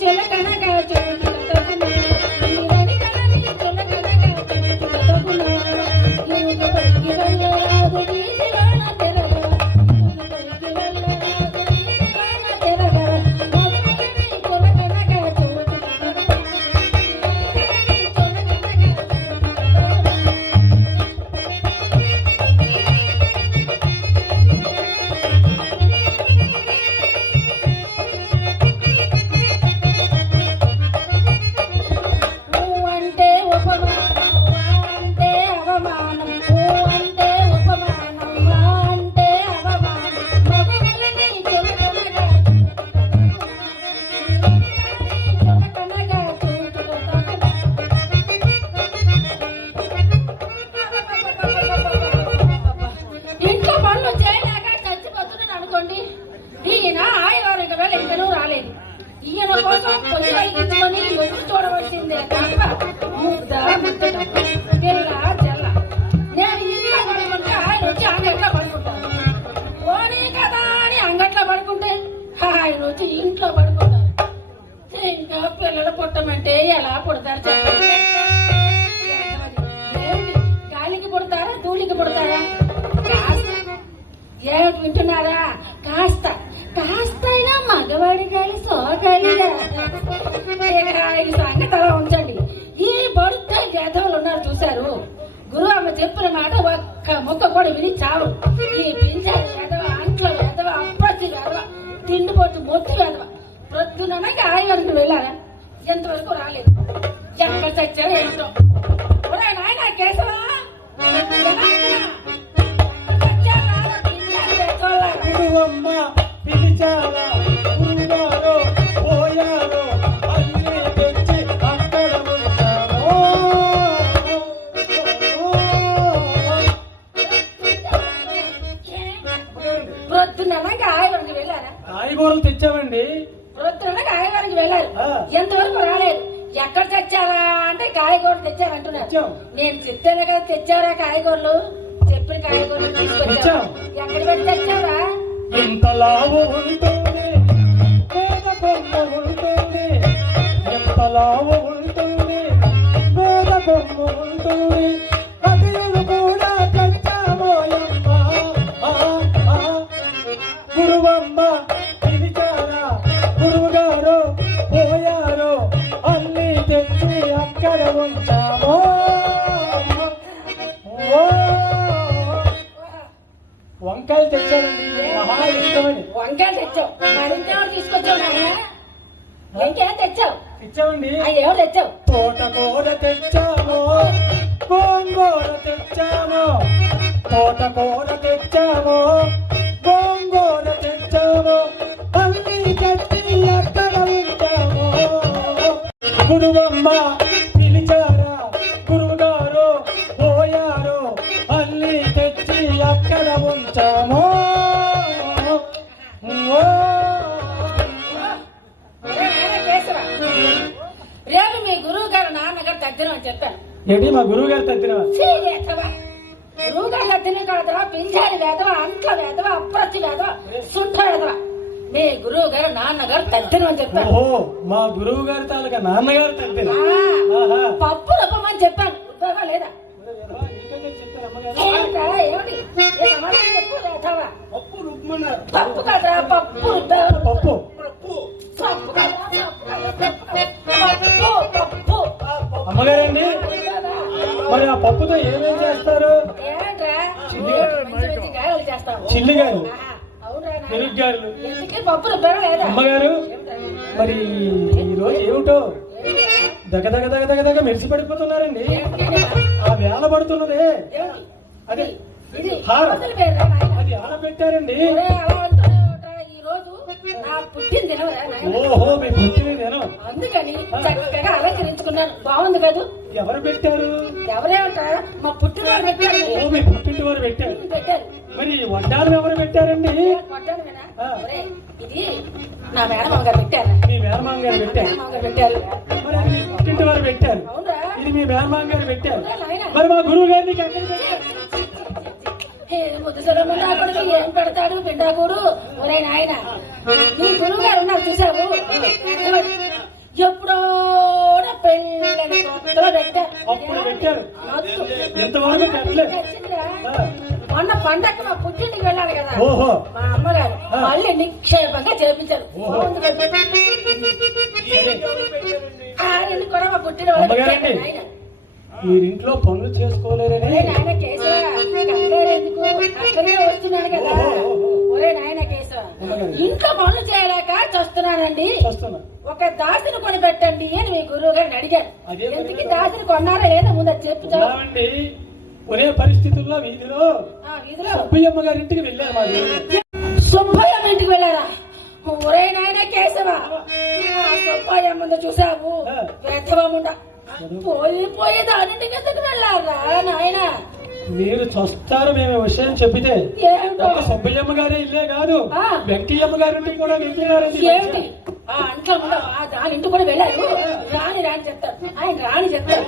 చులకనక Papa. అంగట్లో పడుకుంటే? ఆయన ఇంట్లో పడుకుంటారు ఇంకా పిల్లలు పుట్టమంటే ఎలా పుడతారు చెప్పండి. గాలికి పుడతారా ధూళికి పుడతారా? కాస్త. ఏమిటి వింటున్నారా? కాస్త. కాస్త అయినా మగవాడి గాలి సోగాలి ఈ సంగతి అలా ఉంచండి. ఈ బడుత గేదవులు ఉన్నారు చూశారు. గురువు అమ్మ చెప్పిన మాట ఒక్క ముక్క కూడా విని చావు ఈ పింజారి ఎదవ అంట్లో ఎదవ అప్పచ్చి ఎదవ తిండిపోతు మొత్తి ఎదవ ప్రొద్దుననగా ఆయనకు వెళ్ళారా ఎంతవరకు రాలేదు. ఎక్కడ చచ్చారో ఏంటో ఒరే నాయనా కేశవా! పిలిచారా ఇంత లావు ఉంటుంది? పేద బొమ్మ ఉంటుంది. ఎంత లావు ఉంటుంది? పేద బొమ్మ ఉంటుంది. కథలు కూడా ఆ, ఆ. గురువమ్మ పిలిచారా గురువు పోయారు అన్ని తెచ్చి అక్కడ ఉంచాము వంకాయలు తెచ్చానండి మహా ఇష్టమని వంకాయ తెచ్చావు. మరి తీసుకొచ్చావు ఇంకేం తెచ్చావు? ఇచ్చామండి అయ్యేమో తెచ్చావు? తోటకూర తెచ్చాము. గోంగూర తెచ్చాము. తోటకూర తెచ్చాము. గోంగూర తెచ్చాము. అన్ని ఎక్కడ గురువమ్మ అని చెప్పాను ఏంటి మా గురువు గారు. గురువు గారు తగ్గిన కాదవా పింజారి వేదవ అంట్ల వేదవ అప్రతి వేదవ సుంఠ వేదవ మీ గురువు గారు నాన్నగారు తగ్గిన అని చెప్పాను ఓహో మా గురువు గారి తాలూకా నాన్నగారు తగ్గిన పప్పు రుబ్బమని చెప్పాను. లేదా. పప్పు పప్పు కాదురా పప్పు. పప్పు. పప్పు. కాదురా, కాదురా, పప్పు. పప్పు. అమ్మగారండి? మరి ఆ పప్పుతో ఏమేం చేస్తారు చిల్లి గారు అమ్మగారు? మరి ఈ రోజు ఏమిటో ఏమిట్రా? దగ దగ దగ దగ దగ మెరిసి పడిపోతున్నారండి? ఆ వేళ పడుతున్నదే? అదే హారం. అది ఆడబెట్టారండి నా? ఓహో మీ పుట్టినదేనో అందుకని చక్కగా అలంకరించుకున్నాను బాగుంది కదూ? ఎవరు పెట్టారు? ఎవరేమంటారా మా పుట్టినవారు పెట్టారు. ఓ మీ పుట్టింటి వారు పెట్టారు. మరి వడ్డాలు ఎవరు పెట్టారండి? ఇది నా మేనమామ గారు పెట్టారు. మీ మేనమామ గారు పెట్టారు. మేనమామ గారు పెట్టారు. మరి అది మీ పుట్టింటి వారు పెట్టారు ఇది మీ మేనమామ గారు పెట్టారు? మరి మా గురువు గారిని ఎక్కడ పెట్టారు? ముద్దుసరమ్మ నా కొడుకు ఏం పెడతాడు బిడ్డాకూడు? ఒరే నాయన నీ గురువు గారు ఉన్నారు చూసావు ఎప్పుడో. మొన్న పండగ మా పుట్టింటికి వెళ్ళాలి కదా. మా అమ్మగారు. మళ్ళీ నిక్షేపంగా చేపించారు? ఆ రెండు కూడా మా పుట్టిన నాయన. మీరింట్లో పనులు చేసుకోలేరని ఎందుకు? అక్కడే వస్తున్నాను కదా. ఒరే నాయన కేశవ ఇంట్లో పనులు చేయలేక చస్తున్నానండి ఒక దాసిని కొని పెట్టండి అని మీ గురువు గారిని అడిగారు. ఎందుకు దాసిని కొన్నారా లేదా ముందు చెప్పు ఒరే పరిస్థితుల్లో వీధిలో సుబ్బయ్యమ్మ గారింటికి వెళ్ళారు మా దేవుడు. సుబ్బయ్య ఇంటికి వెళ్ళారా? ఒరే నాయన కేశవ ఆ. సుబ్బయ్య ముందు చూసావు. వేధవముండ పోయి పోయి దానింటికి ఎందుకు వెళ్ళారా నాయన? మీరు చూస్తారు మేము విషయం చెప్పితే ఒక్క సుబ్బయ్యమ్మ గారే ఇల్లే కాదు. ఆ. వెంకయ్యమ్మ గారింటికి కూడా వెళ్తున్నారండి ఈ ఏమిటి? మధ్య. ఆ అంట్లో కూడా ఆ దాని ఇంటి కూడా వెళ్ళారు. రాని రాని చెప్తారు. ఆయన రాని చెప్తారు.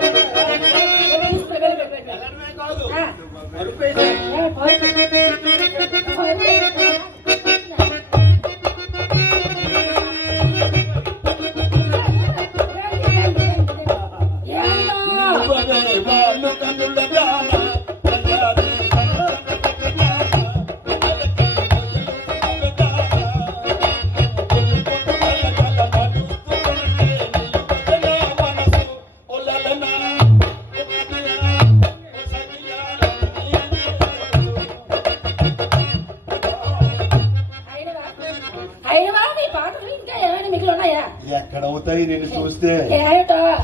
ఎక్కడవుతాయి నిన్ను చూస్తే.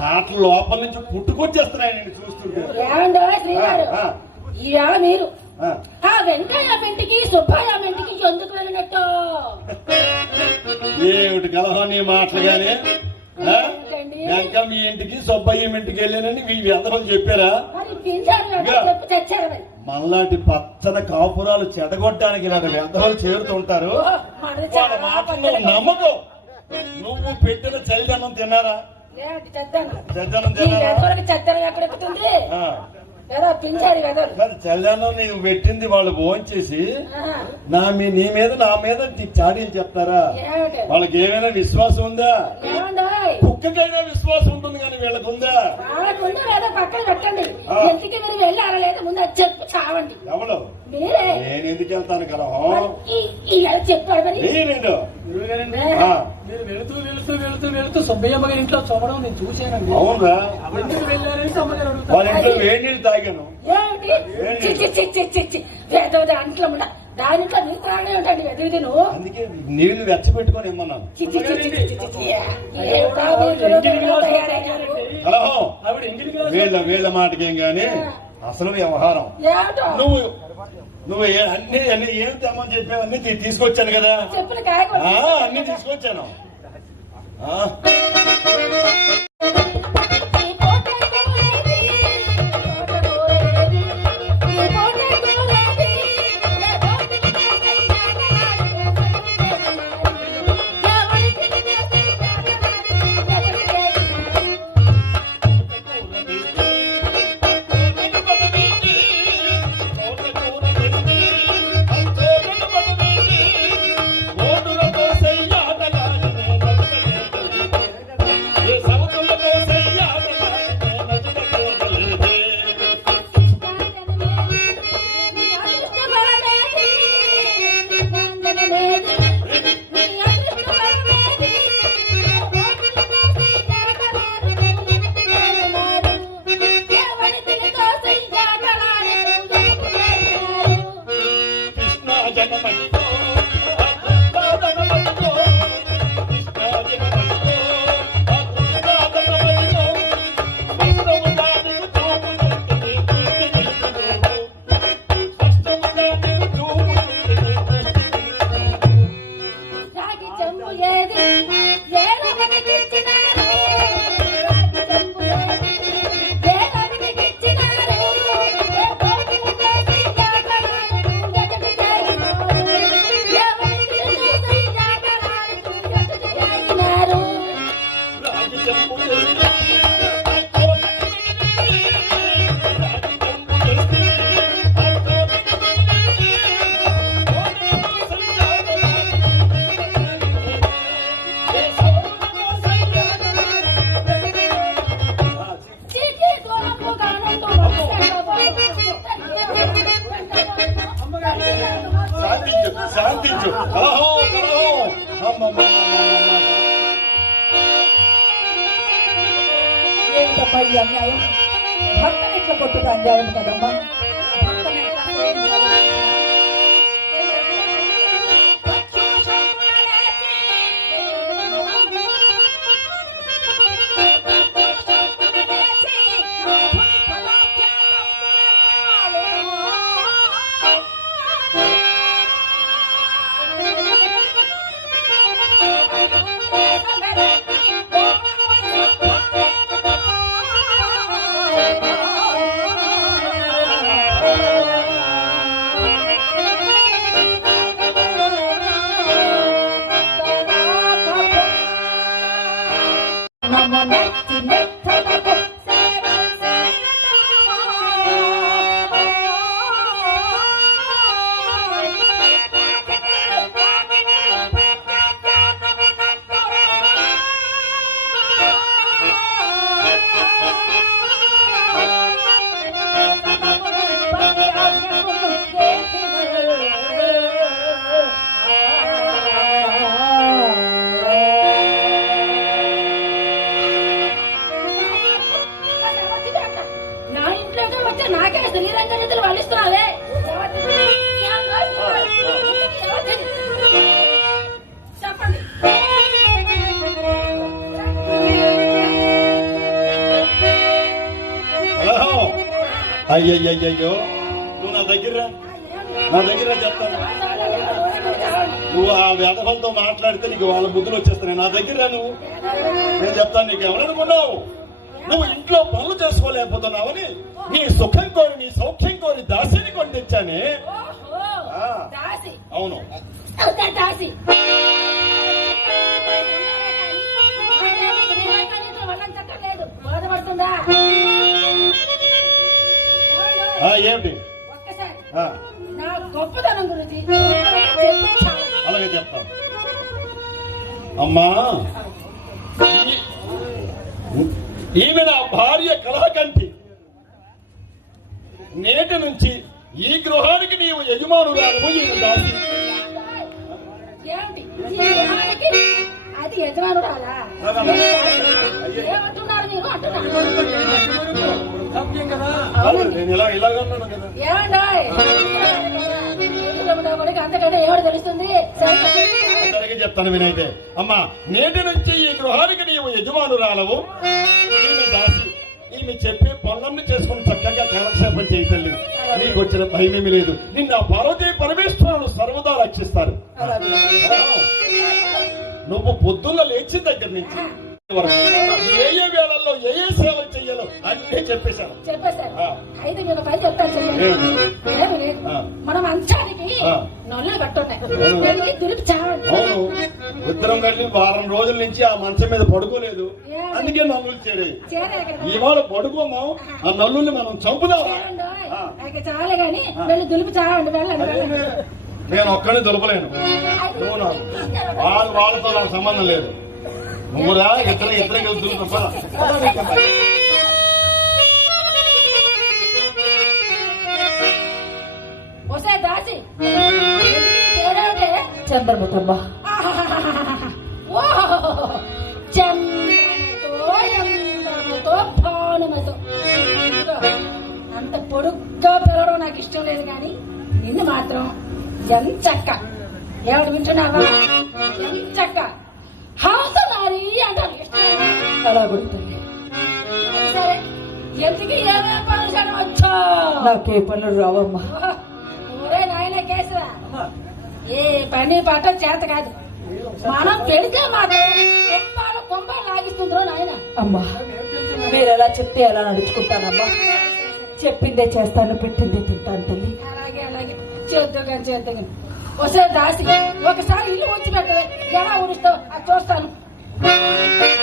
ఆటలు లోపల నుంచి పుట్టుకొచ్చేస్తున్నాయి నిన్ను చూస్తుంటే. ఈవేళ మీరు? ఆ. ఆ వెంకయ్య ఇంటికి సుబ్బయ్య ఇంటికి ఎందుకు వెళ్ళినట్టు? ఏమిటి కలహం నీ మాటలు గాని? వెంక మీ ఇంటికి సుబ్బయ్య ఇంటికి వెళ్ళానని మీ అందరూ చెప్పారా? మనలాంటి పచ్చని కాపురాలు చెడగొట్టడానికి ఇలాంటి వ్యర్థాలు చేరుతుంటారు. వాళ్ళ. నమ్మకం. నువ్వు పెట్టిన చలిదనం తిన్నారా? చెద్దాను. నీవు పెట్టింది వాళ్ళు భోంచేసి నా మీ నీ మీద నా మీద చాడీలు చెప్తారా? వాళ్ళకి ఏమైనా విశ్వాసం ఉందా? కుక్కకైనా విశ్వాసం ఉంటుంది కానీ వీళ్ళకు ఉందా? వాళ్ళకుండే నేను ఎందుకు వెళ్తాను కలహం చెప్పాడు నేను మీరు వెళుతూ వెళుతూ వెళుతూ వెళుతూ సుబ్బయ్యమ్మ గారి ఇంట్లో చూడడం నేను చూశానండి. అవునరా. ఎందుకు వెళ్ళారని అమ్మగారు వాళ్ళ అడుగుతారు. ఇంట్లో వేడి నీళ్ళు తాగాను. ఏమిటి? దాంట్లో నీకు తాగనే ఉంటాడు ఎదుగుది నువ్వు అందుకే నీళ్ళు వెచ్చబెట్టుకొని ఇమ్మన్నాను. చి, చి, చి, చి, చి, చి, చి, చి. ఏమిటా మీరు ఎంగిలి గ్లాసు తయారయ్యారు? తాగారండి. కలహం. ఆవిడ ఎంగిలి గ్లాసు వీళ్ళ వీళ్ళ మాటకేం గాని అసలు వ్యవహారం. నువ్వు నువ్వు ఏ- అన్ని అన్ని ఏం తెమ్మని చెప్పావన్నీ తీ- తీసుకొచ్చాను కదా. అన్ని తీసుకొచ్చాను. అయ్యయ్యయ్యో. నువ్వు నా దగ్గర. నా దగ్గర చెప్తాను నువ్వు ఆ వేదఫలతో మాట్లాడితే నీకు వాళ్ళ బుద్ధులు వచ్చేస్తాయి నా దగ్గర నువ్వు. నేను చెప్తాను నీకు ఎవరనుకున్నావు నువ్వు ఇంట్లో పనులు చేసుకోలేకపోతున్నావని నీ సుఖం కోరి నీ సౌఖ్యం కోరి దాసిని కొని తెచ్చానే ఓహో ఆ. దాసి. అవును. అవుతా దాసి. లేదు బాధపడుతుందా? ఏమిటి? చాలు. అలాగే చెప్తాను అమ్మా ఈమె నా భార్య కళాకంఠి. నేటి నుంచి ఈ గృహానికి నీవు యజమానురాలు అది యజమానురాలా? అంతకంటే తెలుస్తుంది. సరిగ్గా చెప్తాను వినైతే. అమ్మా నేటి నుంచి ఈ గృహానికి నీవు యజమానురాలవు. ఈమె దాసి ఈమె చెప్పే పనులన్నీ చేసుకుని చక్కగా కాలక్షేపం చేయి తల్లి. నీకు వచ్చిన భయమేమి లేదు. నిన్న పార్వతీ పరమేశ్వరుడు సర్వదా రక్షిస్తారు. నువ్వు పొద్దున్న లేచిన దగ్గర నుంచి ఏ ఏ వేళల్లో ఏ ఏ సేవలు చెయ్యాలో అన్నీ చెప్పేశాను చెప్పేశారు. ఆ. అయితే మీకు పని చెప్తాను చెయ్యండి. మనం మంచానికి. నొల్లు కట్టున్నాయి దులిపి చావండి. ఇద్దరం కలిసి వారం రోజుల నుంచి ఆ మంచం మీద పడుకోలేదు. అందుకే నల్లులు చేరేది ఇవాళ పడుకోమా. ఆ. నల్లుల్ని మనం చంపుదాం చాలే గాని వెళ్ళి దులిపి చావండి వెళ్ళండి. నేను ఒక్కడిని దొరకలేను నువ్వు నా వాళ్ళ వాళ్ళతో నాకు సంబంధం లేదు. నువ్వురా ఎక్కడ ఎక్కడ చంద్రముఖమ్మ ఓహో భానుమతో అంత పొడుగ్గా పిలవడం నాకు ఇష్టం లేదు కానీ నిన్ను మాత్రం ఎంచక్క ఎవరు వింటున్నావా ఎంచక్క ఇష్టం అలా కొడుతుంది. సరే ఎందుకు ఏమేం పనులు చేయడం వచ్చో నాకే పనులు రావమ్మా ఒరే నాయన కేసురా ఏ పని పట్ట చేత కాదు. మనం పెడితే మాత్రం కుంభాలు కుంభాలు లాగిస్తుండ్రో నాయన. అమ్మా మీరు ఎలా చెప్తే ఎలా నడుచుకుంటానమ్మా చెప్పిందే చేస్తాను పెట్టిందే తింటాను తల్లి. అలాగే అలాగే. చేద్దాం కానీ చేద్దాం కానీ. వస్తే దాసి ఒకసారి ఇల్లు వచ్చి పెట్టవే ఎలా ఊడుస్తావు? అది చూస్తాను. ఏమిటా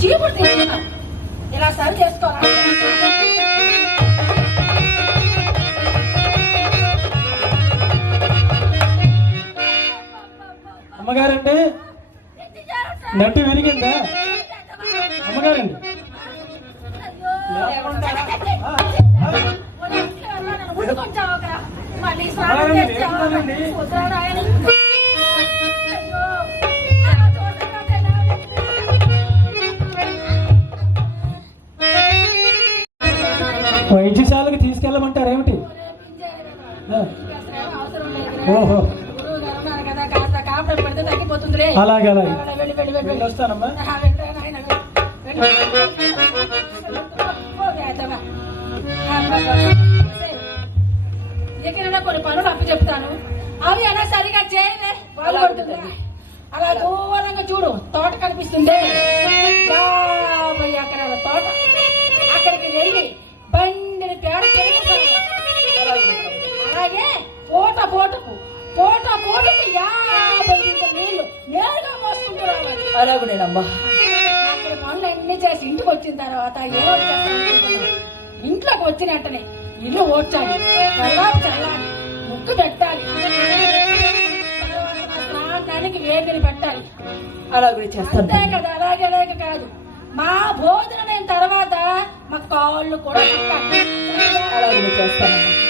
తీసుకున్నా ఇలా సరి చేసుకోవాలి అమ్మగారండి నట్టు విరిగిందా అమ్మగారండి మళ్ళీ స్నానం తీసుకెళ్ళమంటారు ఏమిటి? ఓహో. అలాగే అలాగే. వస్తానమ్మా కొన్ని పనులు అప్పు చెప్తాను అవి అలా సరిగా చేయలే వాళ్ళు అలా దూరంగా చూడు తోట కనిపిస్తుంది యాభై ఎకరాల తోట అక్కడికి వెళ్ళి బండి పేడ అలాగే పూట పూటకు పూట పూటకు యాభై లీటర్ నీళ్ళు నేరుగా మోసుకుంటూ రావాలి. అలాగునేనమ్మా అక్కడ పనులు అన్ని చేసి ఇంటికి వచ్చిన తర్వాత ఇంట్లోకి వచ్చిన వెంటనే ఇల్లు ఓడ్చాలి కల్లాపు చల్లాలి ముక్కు పెట్టాలి స్నానానికి వేగిరి పెట్టాలి. అలాగే చేస్తాను. అంతే కదా అలాగే అలాగే కాదు. మా భోజనం అయిన తర్వాత మా కాళ్ళు కూడా a la Biblia Esta mañana.